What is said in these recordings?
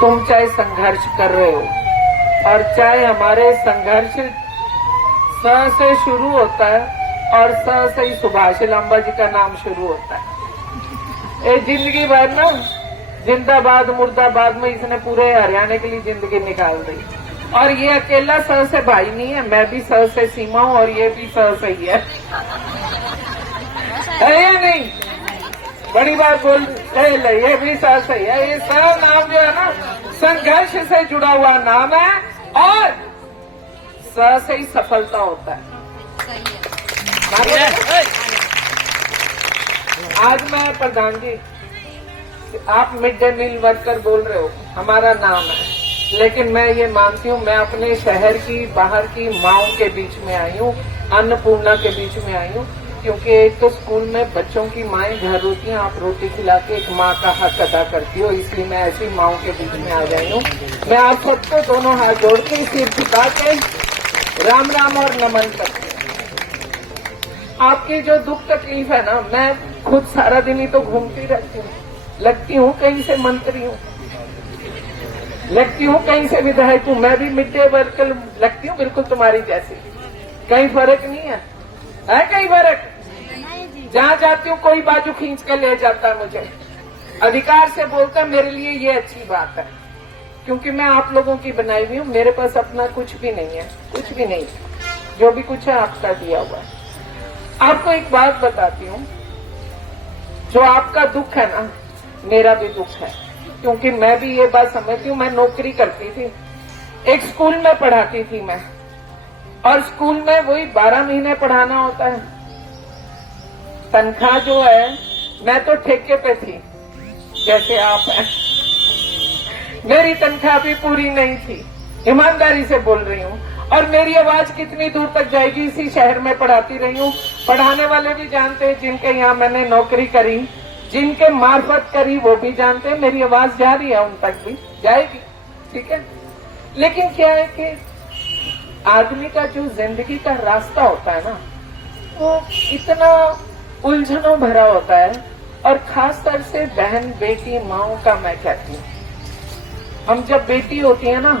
तुम चाहे संघर्ष कर रहे हो और चाहे हमारे संघर्ष स से शुरू होता है और स से ही सुभाष लांबा जी का नाम शुरू होता है। ये जिंदगी भर ना जिंदाबाद मुर्दाबाद में इसने पूरे हरियाणा के लिए जिंदगी निकाल दी। और ये अकेला स से भाई नहीं है, मैं भी स से सीमा हूं और ये भी स से ही है या नहीं? बड़ी बात बोल ये भी स से ही है। ये सब नाम जो है ना संघर्ष से जुड़ा हुआ नाम है और स से ही सफलता होता है। आज मैं प्रधान जी, आप मिड डे मील वर्कर बोल रहे हो, हमारा नाम है, लेकिन मैं ये मानती हूँ मैं अपने शहर की बाहर की माँओं के बीच में आई हूँ, अन्नपूर्णा के बीच में आई हूँ। क्योंकि एक तो स्कूल में बच्चों की माएँ घर होती हैं, आप रोटी खिला के एक माँ का हक अदा करती हो, इसलिए मैं ऐसी माँओं के बीच में आ गई हूँ। मैं आप सबको दोनों हाथ जोड़ के सिर झुका के राम राम और नमन करती हूँ। आपकी जो दुख तकलीफ है ना, मैं खुद सारा दिन ही तो घूमती रहती हूँ, लगती हूँ कहीं से मंत्री हूँ, लगती हूँ कहीं से विधायक हूँ, मैं भी मिड डे वर्कर लगती हूँ बिल्कुल तुम्हारी जैसी। कहीं फर्क नहीं है कहीं फर्क? जहाँ जाती हूँ कोई बाजू खींच के ले जाता है, मुझे अधिकार से बोलता है। मेरे लिए ये अच्छी बात है क्योंकि मैं आप लोगों की बनाई हुई हूँ, मेरे पास अपना कुछ भी नहीं है, कुछ भी नहीं, जो भी कुछ है आपका दिया हुआ है। आपको एक बात बताती हूँ, जो आपका दुख है ना मेरा भी दुख है, क्योंकि मैं भी ये बात समझती हूँ। मैं नौकरी करती थी, एक स्कूल में पढ़ाती थी मैं, और स्कूल में वही 12 महीने पढ़ाना होता है। तनख्वाह जो है, मैं तो ठेके पे थी जैसे आप हैं, मेरी तनख्वाह भी पूरी नहीं थी, ईमानदारी से बोल रही हूँ। और मेरी आवाज कितनी दूर तक जाएगी, इसी शहर में पढ़ाती रही हूँ। पढ़ाने वाले भी जानते हैं, जिनके यहाँ मैंने नौकरी करी, जिनके मार्फत करी, वो भी जानते हैं मेरी आवाज जा रही है, उन तक भी जाएगी, ठीक है। लेकिन क्या है कि आदमी का जो जिंदगी का रास्ता होता है ना, वो इतना उलझनों भरा होता है। और खास तौर से बहन बेटी माओं का मैं कहती हूँ, हम जब बेटी होती है ना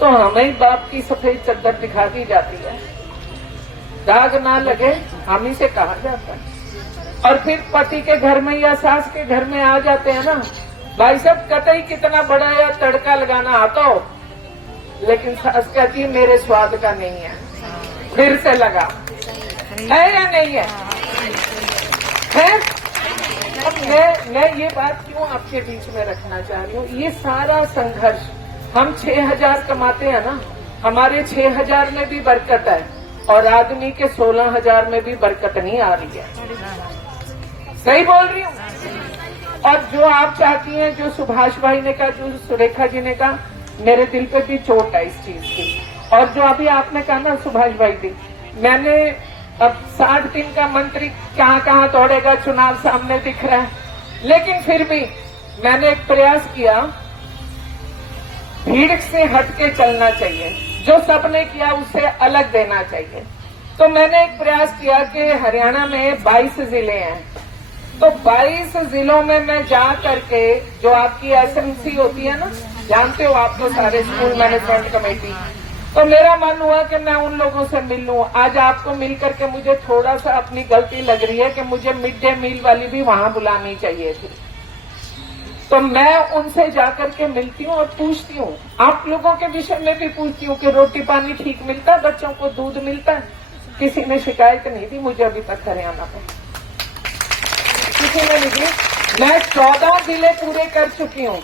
तो हमें बाप की सफेद चद्दर दिखा दी जाती है, दाग ना लगे हम ही से कहा जाता है। और फिर पति के घर में या सास के घर में आ जाते हैं ना, भाई साहब कतई कितना बड़ा या तड़का लगाना आता हो, लेकिन सास कहती है मेरे स्वाद का नहीं है, फिर से लगा है या नहीं है? अब मैं ये बात क्यों आपके बीच में रखना चाह रही हूँ, ये सारा संघर्ष, हम 6,000 कमाते हैं ना, हमारे 6,000 में भी बरकत है और आदमी के 16,000 में भी बरकत नहीं आ रही है। सही बोल रही हूँ? और जो आप चाहती हैं, जो सुभाष भाई ने कहा, जो सुरेखा जी ने कहा, मेरे दिल पे भी चोट है इस चीज की। और जो अभी आपने कहा ना सुभाष भाई जी, मैंने अब 60 दिन का मंत्री कहाँ दौड़ेगा, चुनाव सामने दिख रहा है, लेकिन फिर भी मैंने एक प्रयास किया, भीड़ से हट के चलना चाहिए, जो सबने किया उससे अलग देना चाहिए। तो मैंने एक प्रयास किया कि हरियाणा में 22 जिले हैं, तो 22 जिलों में मैं जा करके, जो आपकी एसएमसी होती है ना, जानते हो आप तो सारे, स्कूल मैनेजमेंट कमेटी, तो मेरा मन हुआ कि मैं उन लोगों से मिल लूं। आज आपको मिल करके मुझे थोड़ा सा अपनी गलती लग रही है कि मुझे मिड डे मील वाली भी वहां बुलानी चाहिए थी। तो मैं उनसे जाकर के मिलती हूँ और पूछती हूँ, आप लोगों के विषय में भी पूछती हूँ कि रोटी पानी ठीक मिलता है, बच्चों को दूध मिलता है? किसी ने शिकायत नहीं दी मुझे अभी तक हरियाणा में, किसी ने नहीं दी। मैं 14 जिले पूरे कर चुकी हूँ,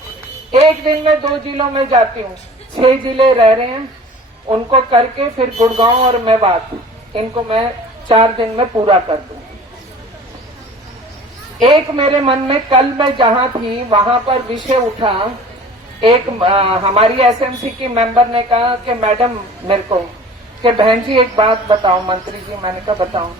एक दिन में 2 जिलों में जाती हूँ, 6 जिले रह रहे हैं, उनको करके फिर गुड़गांव और मेवात, इनको मैं 4 दिन में पूरा कर दूं। एक मेरे मन में, कल मैं जहां थी वहां पर विषय उठा, एक हमारी एसएमसी की मेंबर ने कहा कि मैडम मेरे को कि बहन जी एक बात बताओ मंत्री जी, मैंने कहा बताओ।